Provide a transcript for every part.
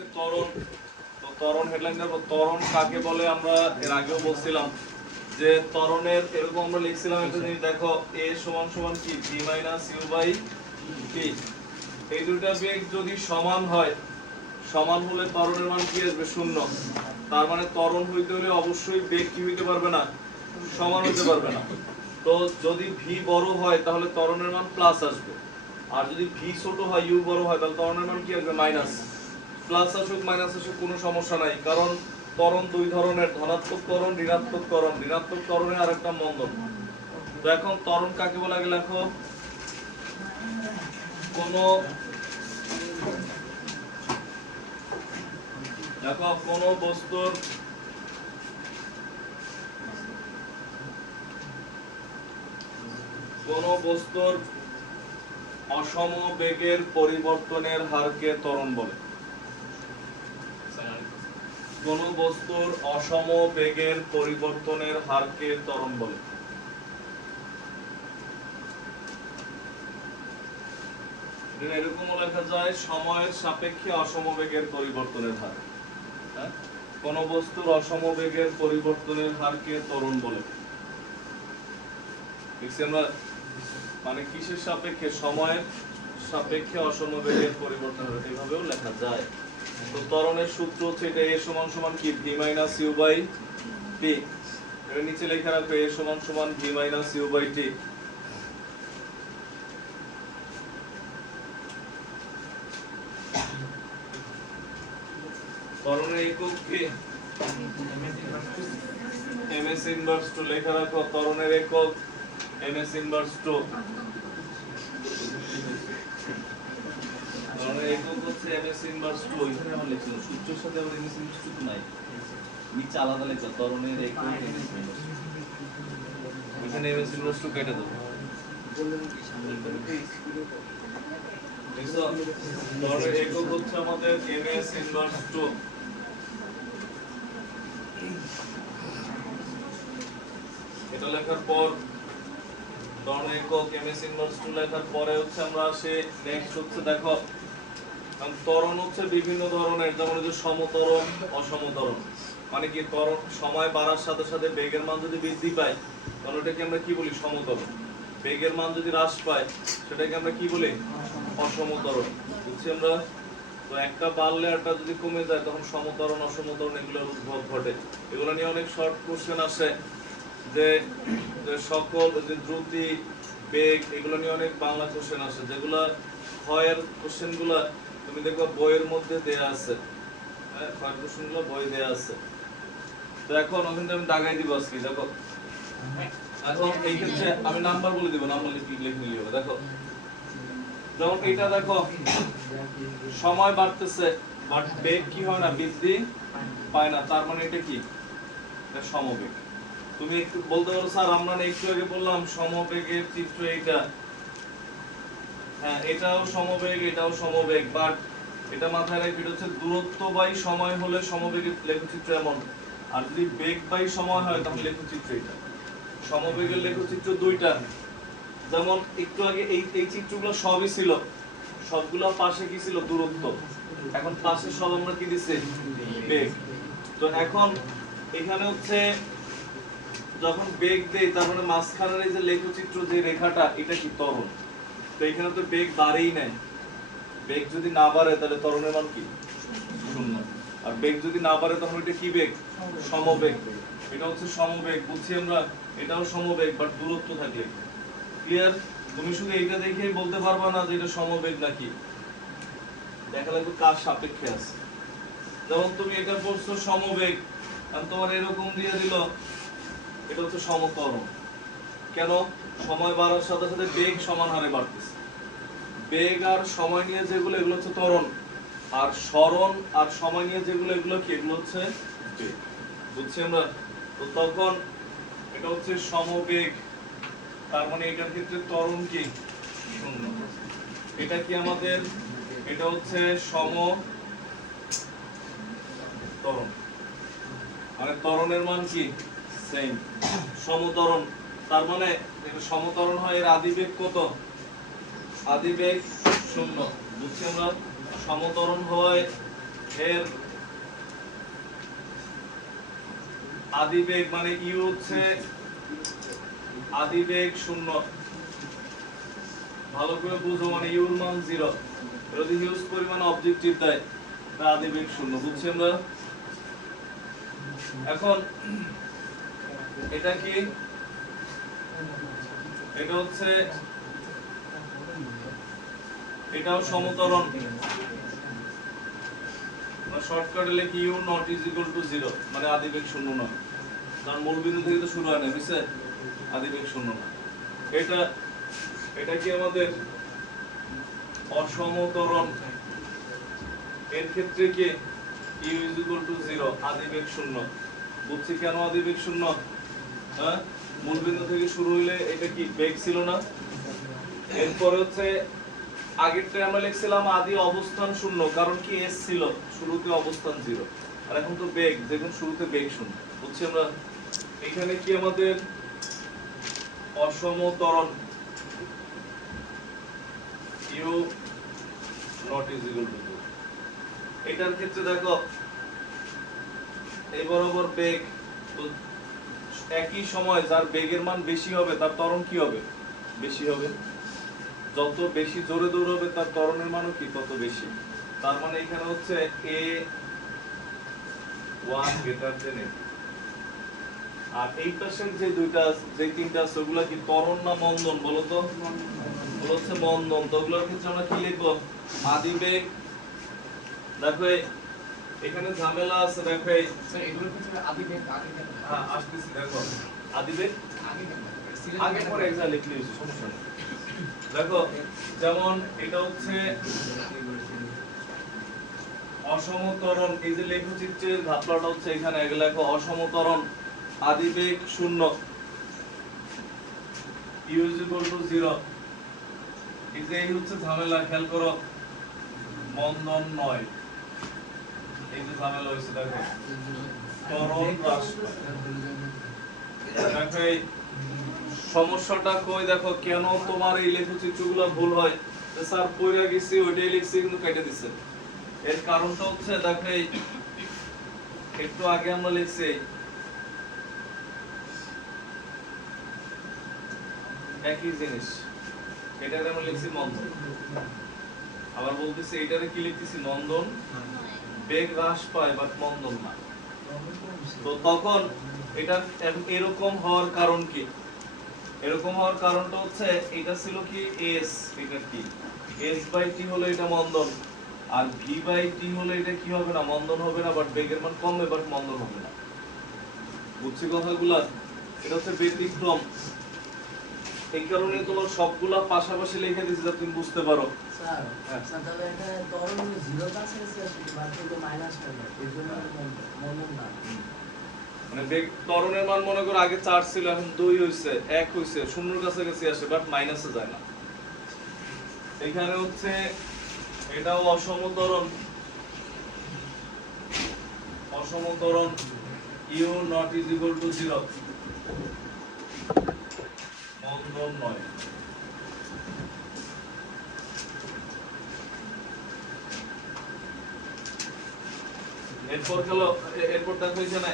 হচ্ছে ত্বরণ। তো ত্বরণ হেডলাইন দেখো, ত্বরণ কাকে বলে আমরা এর আগেও বলছিলাম যে ত্বরণের এরকম আমরা লিখছিলাম একটা জিনিস দেখো, a সমান সমান কি v minus u by t। এই দুইটা বেগ যদি সমান হয়, সমান হলে ত্বরণের মান কি আসবে? শূন্য। তার মানে ত্বরণ হইতে হলে অবশ্যই বেগ কি হইতে পারবে না? সমান হতে পারবে না। তো যদি v বড় হয় তাহলে ত্বরণের মান প্লাস আসবে, আর যদি v ছোট হয় u বড় হয় তাহলে ত্বরণের মান কি আসবে? মাইনাস। প্লাস আসুক মাইনাস আসুক কোনো সমস্যা নাই, কারণ ত্বরণ দুই ধরনের, ধনাত্মক ত্বরণ, ঋণাত্মক ত্বরণ। ঋণাত্মক ত্বরণে আরেকটা মন্দন। তো এখন ত্বরণ কাকে বলে আগে লেখো। কোন বস্তুর অসম বেগের পরিবর্তনের হারকে ত্বরণ বলে। কোন বস্তুর অসম বেগের পরিবর্তনের হারকে ত্বরণ বলে। এরকমও লেখা যায় সময়ের সাপেক্ষে অসম বেগের পরিবর্তনের হার। কোন বস্তুর অসম বেগের পরিবর্তনের হারকে ত্বরণ বলে। দেখছি আমরা, মানে কিসের সাপেক্ষে? সময়ের সাপেক্ষে অসম বেগের পরিবর্তন হবে, এইভাবেও লেখা যায়। তো ত্বরণের সূত্র হচ্ছে এটা, a সমান সমান কি v minus u by t। এর নিচে লেখা রাখবে a সমান সমান v minus u by t। ত্বরণের একক কি? ms ইনভার্স 2 লেখা রাখো। ত্বরণের একক ms ইনভার্স 2। ত্বরণের একক হচ্ছে ms ইনভার্স 2। এখানে আমরা লিখছি সূত্রের সাথে আবার ms ইনভার্স 2 নাই, নিচে আলাদা লেখা ত্বরণের একক এখানে ms ইনভার্স 2 কেটে দেব। ত্বরণের একক হচ্ছে আমাদের ms ইনভার্স 2। এটা লেখার পর ত্বরণের একক ms ইনভার্স 2 লেখার পরে হচ্ছে আমরা আসে নেক্সট হচ্ছে দেখো, ত্বরণ হচ্ছে বিভিন্ন ধরনের, যেমন যে সমত্বরণ, অসমত্বরণ। মানে কি, ত্বরণ সময় বাড়ার সাথে সাথে বেগের মান যদি বৃদ্ধি পায় তাহলে ওটাকে আমরা কি বলি? সমত্বরণ। বেগের মান যদি হ্রাস পায় সেটাকে আমরা কি বলি? অসমত্বরণ। বুঝছি আমরা? তো একটা বাড়লে একটা যদি কমে যায় তখন সমত্বরণ, অসমত্বরণ এগুলোর উদ্ভব ঘটে। এগুলো নিয়ে অনেক শর্ট কোশ্চেন আসে, যে সকল যে দ্রুতি, বেগ, এগুলো নিয়ে অনেক বাংলা কোশ্চেন আসে, যেগুলো ক্ষয়ের কোশ্চেন গুলা তুমি দেখো বইয়ের মধ্যে দেয়া আছে। হ্যাঁ, ক্ষয়ের কোশ্চেন গুলো বই দেয়া আছে। তো এখন ওখানে আমি দাগাই দিব আজকে। দেখো এখন এই ক্ষেত্রে আমি নাম্বার বলে দিব, নাম্বার লিখে নিলে হবে। দেখো যেমন এটা দেখো, সময় বাড়তেছে বাট বেগ কি হয় না? বৃদ্ধি পায় না। তার মানে এটা কি? এটা সমবেগ। তুমি একটু বলতে পারো স্যার আমরা না একটু আগে বললাম সমবেগের চিত্র এইটা। হ্যাঁ, এটাও সমবেগ, এটাও সমবেগ, বাট এটা মাথায় রাখবে, এটা হচ্ছে দূরত্ব বাই সময় হলে সমবেগের লেখচিত্র এমন, আর যদি বেগ বাই সময় হয় তাহলে লেখচিত্র এটা। সমবেগের লেখচিত্র দুইটা। যেমন একটু আগে এই চিত্রগুলো সবই ছিল, সবগুলো পাশে কি ছিল? দূরত্ব। এখন পাশে সব আমরা কি দিছি? বেগ। তো এখন এখানে হচ্ছে যখন বেগ দেই তার মানে মাঝখানের এই যে লেখচিত্র যে রেখাটা, এটা কি? ত্বরণ। তো এখানে তো বেগ বাড়েই নাই। বেগ যদি না বাড়ে তাহলে ত্বরণের মান কি? শূন্য। আর বেগ যদি না বাড়ে তখন এটা কি বেগ? সমবেগ। এটা হচ্ছে সমবেগ। বুঝছি আমরা? এটাও সমবেগ বাট দূরত্ব থাকলে। ক্লিয়ার? তুমি শুধু এইটা দেখেই বলতে পারবা না যে এটা সমবেগ নাকি, দেখা লাগবে কার সাপেক্ষে আছে। যেমন তুমি এটা পড়ছো সমবেগ, আর তোমার এরকম দিয়ে দিল এটা হচ্ছে সমত্বরণ। কেন? সময় বাড়ার সাথে সাথে বেগ সমান হারে বাড়তেছে। বেগ আর সময় নিয়ে যেগুলো, এগুলো হচ্ছে ত্বরণ। আর সরণ আর সময় নিয়ে যেগুলো, এগুলো কি? এগুলো হচ্ছে বেগ। বুঝছি আমরা? তো তখন এটা হচ্ছে সমবেগ, তার মানে এটার ক্ষেত্রে ত্বরণ কি? শূন্য। এটা কি আমাদের? এটা হচ্ছে সমত্বরণ, মানে ত্বরণের মান কি? সেম। সমত্বরণ, তার মানে এটা সমত্বরণ হয়, এর আদিবেগ কত? আদিবেগ শূন্য। বুঝছি আমরা? সমত্বরণ হয় এর আদিবেগ মানে ইউ হচ্ছে আদিবেগ 0, ভালো করে বুঝো, মানে ইউর মান 0, যদি হিউজ পরিমাণ অবজেক্টিভ দেয় তা আদিবেগ 0, বুঝছি আমরা? এখন এটা কি, এটা হচ্ছে, এটাও সমতরণ, শর্টকাটে লিখি u not is equal to 0, মানে আদিবেগ 0 নয়, কারণ মূল বিন্দু থেকে তো শুরু হয় না, বুঝছে? আদিবেগ 0 নয়। এটা কি আমাদের অসমতরণ, এর ক্ষেত্রে কি ইউ ইজ ইকুয়াল টু 0, আদিবেগ 0, বুঝছি কেন আদিবেগ 0? হ্যাঁ, মূল বিন্দু থেকে শুরু হইলে এটা কি বেগ ছিল না? এরপরে হচ্ছে আগেরটা আমরা লিখছিলাম আদি অবস্থান 0, কারণ কি এস ছিল শুরুতে অবস্থান 0, আর এখন তো বেগ, দেখুন শুরুতে বেগ 0, বুঝছি আমরা? এখানে কি আমাদের অসমতরণ u not is equal to 0, এটার ক্ষেত্রে দেখো এই বরাবর বেগ, তো একই সময় যার বেগের মান বেশি হবে তার ত্বরণ কি হবে? বেশি হবে। যত বেশি জোরে দৌড়াবে তার ত্বরণের মানও কি তত বেশি। তার মানে এখানে হচ্ছে a1 গ্রেটার দেন a, আর এই পাশের যে দুইটা যে তিনটা আছে ওগুলা কি ত্বরণ না মন্দন বলো তো? ওগুলো হচ্ছে মন্দন। তো ওগুলোর ক্ষেত্রে আমরা কি লিখবো? আদিবেগ। দেখো এখানে ঝামেলা আছে, দেখো স্যার এগুলোর ক্ষেত্রে আদিবেগ আগে কেন? হ্যাঁ আসতেছি, দেখো আদিবেগ আগে পরে এক্সাক্ট লিখলে সমস্যা নেই। দেখো যেমন এটা হচ্ছে অসমতরণ, এই যে লেখচিত্রের ধাপলাটা হচ্ছে এখানে, এগুলো লেখো অসমতরণ আদিবেগ 0, ইউ ইজ ইকুয়াল টু 0, এই যে এই হচ্ছে ঝামেলা, খেয়াল করো মন্দন নয়, এই যে ঝামেলা হয়েছে, দেখো ত্বরণ হ্রাস পায়। দেখো এই সমস্যাটা কই, দেখো কেন তোমার এই লেখচিত্রগুলো ভুল হয়, স্যার পড়ে গেছি ওইটাই লিখছি কিন্তু কেটে দিছে। এর কারণটা হচ্ছে দেখো এই একটু আগে আমরা লিখছি একই জিনিস, এটারে আমরা লিখছি মন্দন, আবার বলতেছি এটারে কি লিখতেছি মন্দন, বেগ হ্রাস পায় বাট মন্দন না। তো তখন এটা এরকম হওয়ার কারণ কি? এরকম হওয়ার কারণটা হচ্ছে এটা ছিল কি s, এটা কি s বাই t হলো এটা মন্দন, আর v বাই t হলো এটা কি হবে না, মন্দন হবে না, বাট বেগের মান কমবে বাট মন্দন হবে না। বুঝছি কথাগুলা? এটা হচ্ছে ব্যতিক্রম, এই কারণে তোমার সবগুলা পাশাপাশি লিখে দিয়েছি যাতে তুমি বুঝতে পারো। স্যার স্যার তাহলে এখানে ত্বরণ 0 কাছে এসে বাদ থেকে মাইনাস করবে, এর জন্য মন্দন না, মানে বেগ ত্বরণের মান মনে করো আগে 4 ছিল এখন 2 হইছে, 1 হইছে, শূন্যর কাছাকাছি আসে বাট মাইনাসে যায় না। এখানে হচ্ছে এটাও অসমতরণ, অসমতরণ u not is equal to 0, মন্দন নয়। এরপর হলো এরপর দেখো এখানে,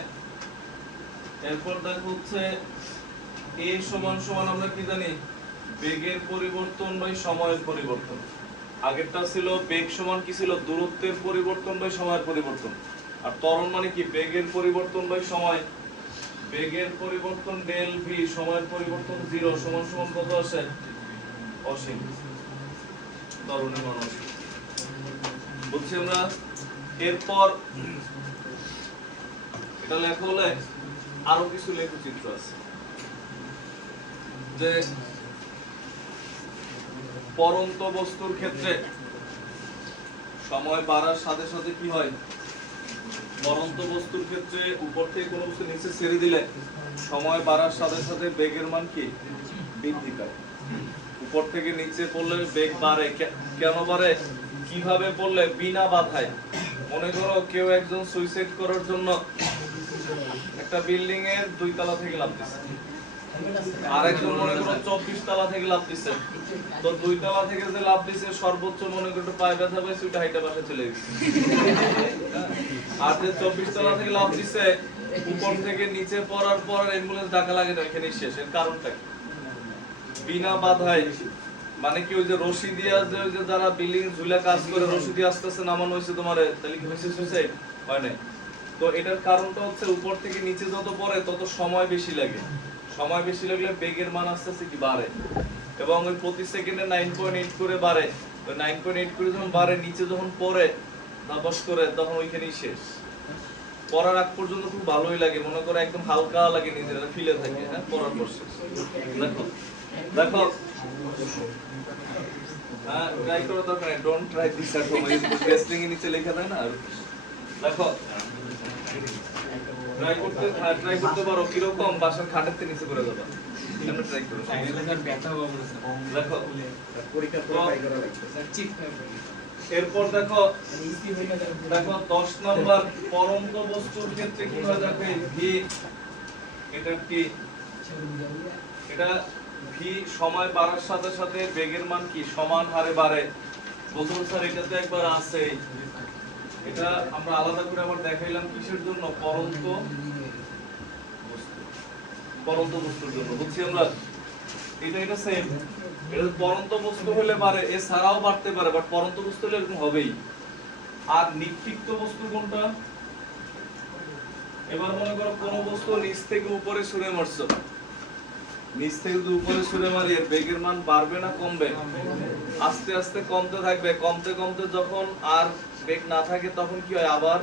এরপর দেখো হচ্ছে a সমান সমান আমরা কি জানি, বেগের পরিবর্তন বাই সময়ের পরিবর্তন। আগেরটা ছিল বেগ সমান কি ছিল, দূরত্বের পরিবর্তন বাই সময়ের পরিবর্তন, আর ত্বরণ মানে কি বেগের পরিবর্তন বাই সময়, বেগের পরিবর্তন ডেল ভি, সময়ের পরিবর্তন 0 সমান সমান কত আসে, অসীম, ত্বরণের মান অসীম। বুঝছি আমরা? এরপর এটা লেখা হলে আরো কিছু লেখচিত্র আছে, যে পরন্ত বস্তুর ক্ষেত্রে সময় বাড়ার সাথে সাথে কি হয়, পরন্ত বস্তুর ক্ষেত্রে উপর থেকে কোনো কিছু নিচে ছেড়ে দিলে সময় বাড়ার সাথে সাথে বেগের মান কি বৃদ্ধি পায়। উপর থেকে নিচে পড়লে বেগ বাড়ে, কেন বাড়ে, কিভাবে পড়লে, বিনা বাধায়। মনে করো কেউ একজন সুইসাইড করার জন্য একটা বিল্ডিং এর 2 তলা থেকে নামতেছে, আরেকজন মনে করো 24 তলা থেকে লাফ দিছে, তো 2 তলা থেকে যে লাফ দিছে সর্বোচ্চ মনে করো একটু পায়ে ব্যথা পাইছে, ওটা হাইটা বাসা চলে গেছে। আর যে 24 তলা থেকে লাফ দিছে উপর থেকে নিচে পড়ার পর অ্যাম্বুলেন্স ডাকা লাগে না, এখানেই শেষ। এর কারণটা কি? বিনা বাধায়, মানে কি ওই যে রশি দিয়া যে ওই যে যারা বিল্ডিং ঝুলা কাজ করে রশি দিয়ে আস্তে আস্তে নামানো হয়েছে তোমার, তাহলে কি হয়েছে সুইসাইড হয় নাই? তো এটার কারণটা হচ্ছে উপর থেকে নিচে যত পড়ে তত সময় বেশি লাগে, সময় বেশি লাগলে বেগের মান আস্তে আস্তে কি বাড়ে, এবং ওই প্রতি সেকেন্ডে 9.8 করে বাড়ে। ওই 9.8 করে যখন বাড়ে, নিচে যখন পড়ে তাপস করে, তখন ওইখানেই শেষ। পড়ার আগ পর্যন্ত খুব ভালোই লাগে, মনে করে একদম হালকা লাগে, নিজের ফিলে থাকে। হ্যাঁ, পড়ার পর শেষ। দেখো দেখো, হ্যাঁ ট্রাই করো, দরকার নেই, don't try this at home, এই রেসলিং এর নিচে লেখা থাকে না। আর দেখো ট্রাই করতে পারো, কিরকম বাসার খাটের থেকে নিচে করে দেবা, আমরা ট্রাই করব। দেখো এরপর দেখো দেখো 10 নাম্বার পরন্ত বস্তুর ক্ষেত্রে কি হয়, দেখো এই ভি, এটা কি, এটা ভি সময় বাড়ার সাথে সাথে বেগের মান কি সমান হারে বাড়ে। বলুন স্যার এটা তো একবার আছে, এটা আমরা আলাদা করে আবার দেখাইলাম কিসের জন্য, পরন্ত বস্তুর জন্য, বুঝছি আমরা। এটা সেম, এটা পরন্ত বস্তু হলে বাড়ে, এছাড়াও বাড়তে পারে, বাট পরন্ত বস্তু হলে এরকম হবেই। আর নিক্ষিপ্ত বস্তু কোনটা? এবার মনে করো কোন বস্তু নিচ থেকে উপরে ছুঁড়ে মারছো, নিচ থেকে যদি উপরে ছুঁড়ে মারি, এর বেগের মান বাড়বে না কমবে? আস্তে আস্তে কমতে থাকবে, কমতে কমতে যখন আর বেগ না থাকে তখন কি হয়, আবার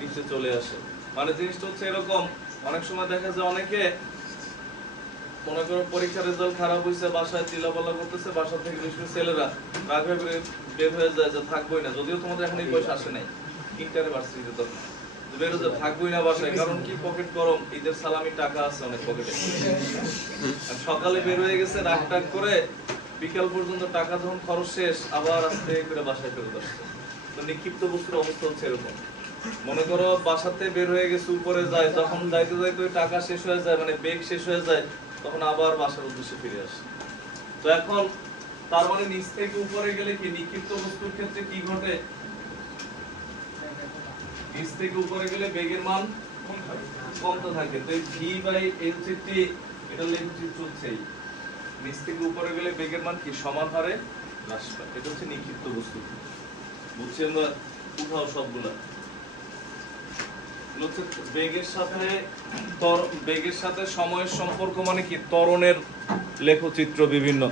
নিচে চলে আসে। মানে জিনিসটা হচ্ছে এরকম, অনেক সময় দেখা যায় অনেকে মনে করো পরীক্ষার রেজাল্ট খারাপ হয়েছে, বাসায় চিল্লাপাল্লা করতেছে, বাসা থেকে বিশেষ করে ছেলেরা রাগ হয়ে বের হয়ে যায় যে থাকবোই না, যদিও তোমাদের এখন এই বয়স আসে নাই, ইন্টারে ভার্সিটিতে তো বের হয়ে যায়, থাকবোই না বাসায়। কারণ কি, পকেট গরম, ঈদের সালামি টাকা আছে অনেক পকেটে, সকালে বের হয়ে গেছে রাগ টাগ করে, বিকাল পর্যন্ত টাকা যখন খরচ শেষ, আবার আস্তে করে বাসায় ফেরত আসছে। তো নিক্ষিপ্ত বস্তুর অবস্থা হচ্ছে এরকম, মনে করো বাসাতে বের হয়ে গেছে, উপরে যায়, যখন যাইতে যাইতে ওই টাকা শেষ হয়ে যায়, মানে বেগ শেষ হয়ে যায়, তখন আবার বাসার উদ্দেশ্যে ফিরে আসে। তো এখন তার মানে নিচ থেকে উপরে গেলে কি নিক্ষিপ্ত বস্তুর ক্ষেত্রে কি ঘটে, নিচ থেকে উপরে গেলে বেগের মান কমতে থাকে। তো এই ভি বাই এলসিটি, এটা লেখচিত্র চলছে, নিচ থেকে উপরে গেলে বেগের মান কি সমান হারে হ্রাস পায়। এটা হচ্ছে নিক্ষিপ্ত বস্তু, বুঝছি আমরা। উঠাও সবগুলা, বেগের সাথে সময়ের সম্পর্ক, মানে কি ত্বরণের লেখচিত্র বিভিন্ন।